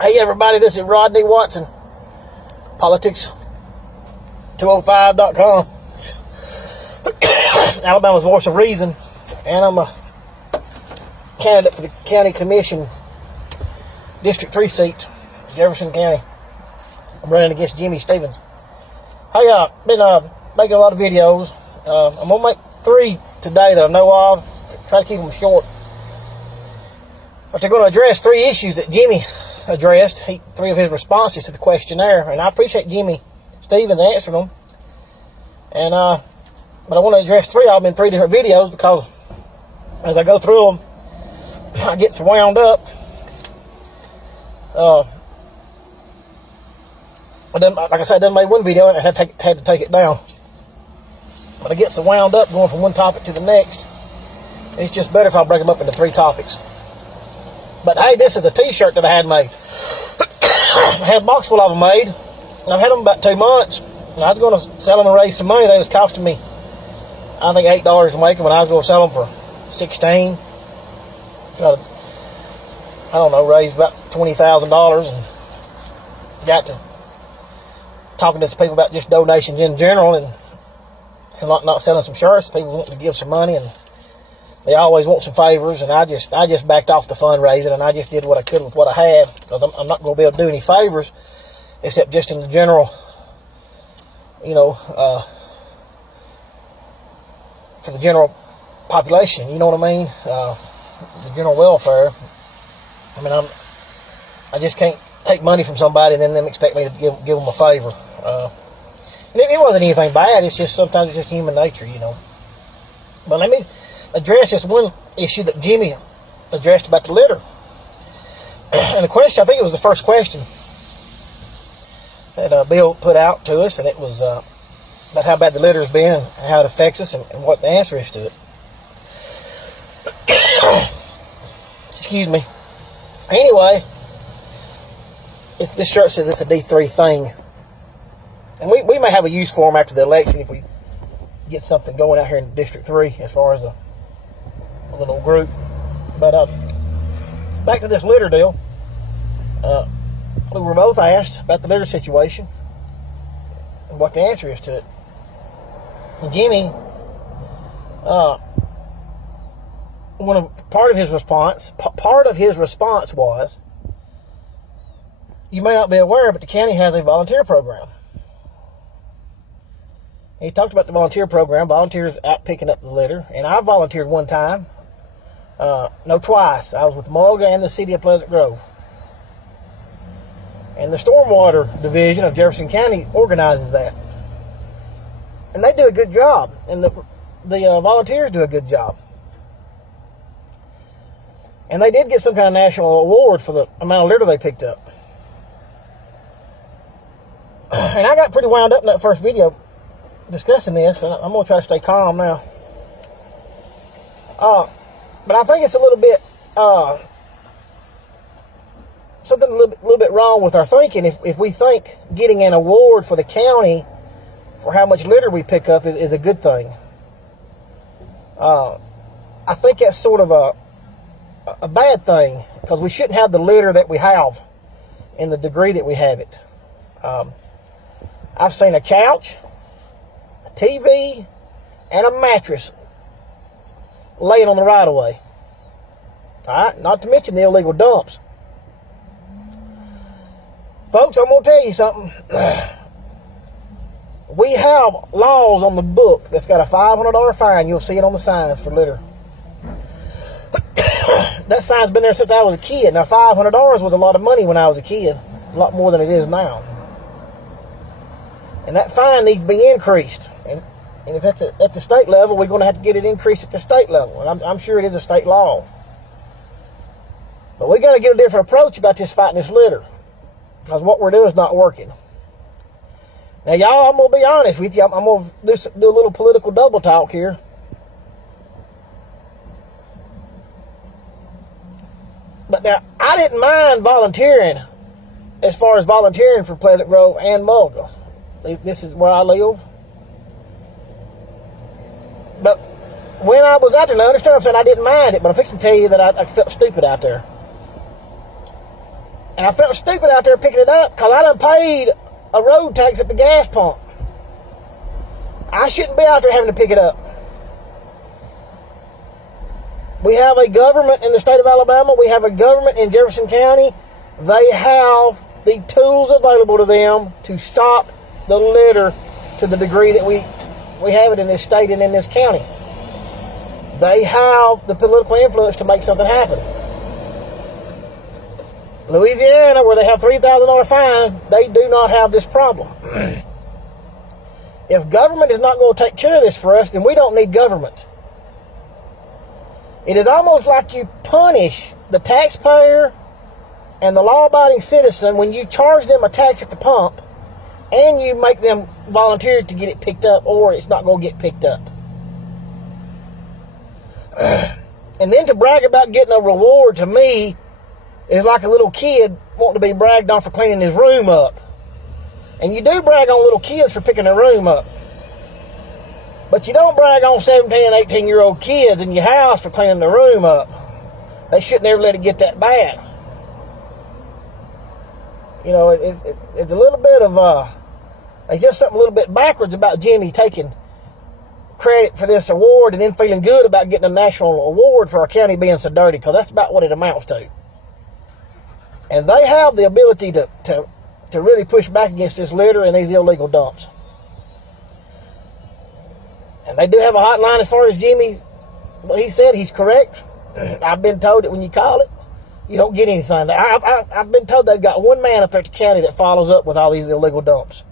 Hey everybody, this is Rodney Watson, politics205.com, Alabama's voice of reason, and I'm a candidate for the county commission, District 3 seat, Jefferson County. I'm running against Jimmie Stevens. Hey, been making a lot of videos. I'm gonna make 3 today that I know of. Try to keep them short, but they're going to address 3 issues that Jimmie addressed, 3 of his responses to the questionnaire, and I appreciate Jimmie Stevens answering them. And but I want to address 3 of them in 3 different videos, because as I go through them, I get so wound up. Like I said, I done made 1 video and I had to take it down. But I get so wound up going from one topic to the next. It's just better if I break them up into 3 topics. But hey, this is a T-shirt that I had made. I had a box full of them made. I've had them about 2 months. And I was going to sell them and raise some money. They was costing me, I think, $8 to make them, and I was going to sell them for $16. Got, I don't know, raised about $20,000, and got to talking to some people about just donations in general, and not selling some shirts. People wanting to give some money, and they always want some favors, and I just backed off the fundraising, and I just did what I could with what I had, because I'm not going to be able to do any favors except just in the general, for the general population, you know what I mean? The general welfare. I mean, I just can't take money from somebody and then them expect me to give them a favor. And it wasn't anything bad. It's just sometimes it's just human nature, But let me address this one issue that Jimmie addressed about the litter. And the question, I think it was the first question that Bill put out to us, and it was about how bad the litter has been and how it affects us and what the answer is to it. Excuse me. Anyway, this shirt says it's a D3 thing. And we may have a use for them after the election if we get something going out here in District 3 as far as a little group. But back to this litter deal. We were both asked about the litter situation and what the answer is to it. And Jimmie, part of his response was, you may not be aware, but the county has a volunteer program. He talked about the volunteer program, volunteers out picking up the litter, and I volunteered one time, twice. I was with Mulga and the city of Pleasant Grove. And the Stormwater Division of Jefferson County organizes that. And they do a good job, and the volunteers do a good job. And they did get some kind of national award for the amount of litter they picked up. And I got pretty wound up in that first video discussing this, and I'm going to try to stay calm now. But I think it's a little bit, something a little bit wrong with our thinking if we think getting an award for the county for how much litter we pick up is a good thing. I think that's sort of a bad thing, because we shouldn't have the litter that we have in the degree that we have it. I've seen a couch, a TV, and a mattress laying on the right-of-way. Alright, not to mention the illegal dumps. Folks, I'm going to tell you something. We have laws on the book that's got a $500 fine. You'll see it on the signs for litter. That sign's been there since I was a kid. Now, $500 was a lot of money when I was a kid. A lot more than it is now. And that fine needs to be increased. And if it's at the state level, we're going to have to get it increased at the state level. And I'm sure it is a state law. But we got to get a different approach about this fighting this litter, because what we're doing is not working. Now, y'all, I'm going to be honest with you. I'm going to do a little political double talk here. But now, I didn't mind volunteering as far as volunteering for Pleasant Grove and Mulga. This is where I live. But when I was out there, now understand what I'm saying, I didn't mind it, but I'm fixing to tell you that I felt stupid out there. And I felt stupid out there picking it up because I done paid a road tax at the gas pump. I shouldn't be out there having to pick it up. We have a government in the state of Alabama. We have a government in Jefferson County. They have the tools available to them to stop the litter to the degree that we have it in this state and in this county. They have the political influence to make something happen. Louisiana, where they have $3,000 fines, they do not have this problem. If government is not going to take care of this for us, then we don't need government. It is almost like you punish the taxpayer and the law-abiding citizen when you charge them a tax at the pump and you make them volunteer to get it picked up, or it's not going to get picked up. And then to brag about getting a reward, to me, is like a little kid wanting to be bragged on for cleaning his room up. And you do brag on little kids for picking their room up. But you don't brag on 17 and 18-year-old kids in your house for cleaning their room up. They shouldn't ever let it get that bad. You know, it's a little bit of, it's just something a little bit backwards about Jimmie taking credit for this award and then feeling good about getting a national award for our county being so dirty, because that's about what it amounts to. And they have the ability to really push back against this litter and these illegal dumps. And they do have a hotline as far as Jimmie, what he said, he's correct. I've been told that when you call it, you don't get anything. I've been told they've got one man up there at the county that follows up with all these illegal dumps.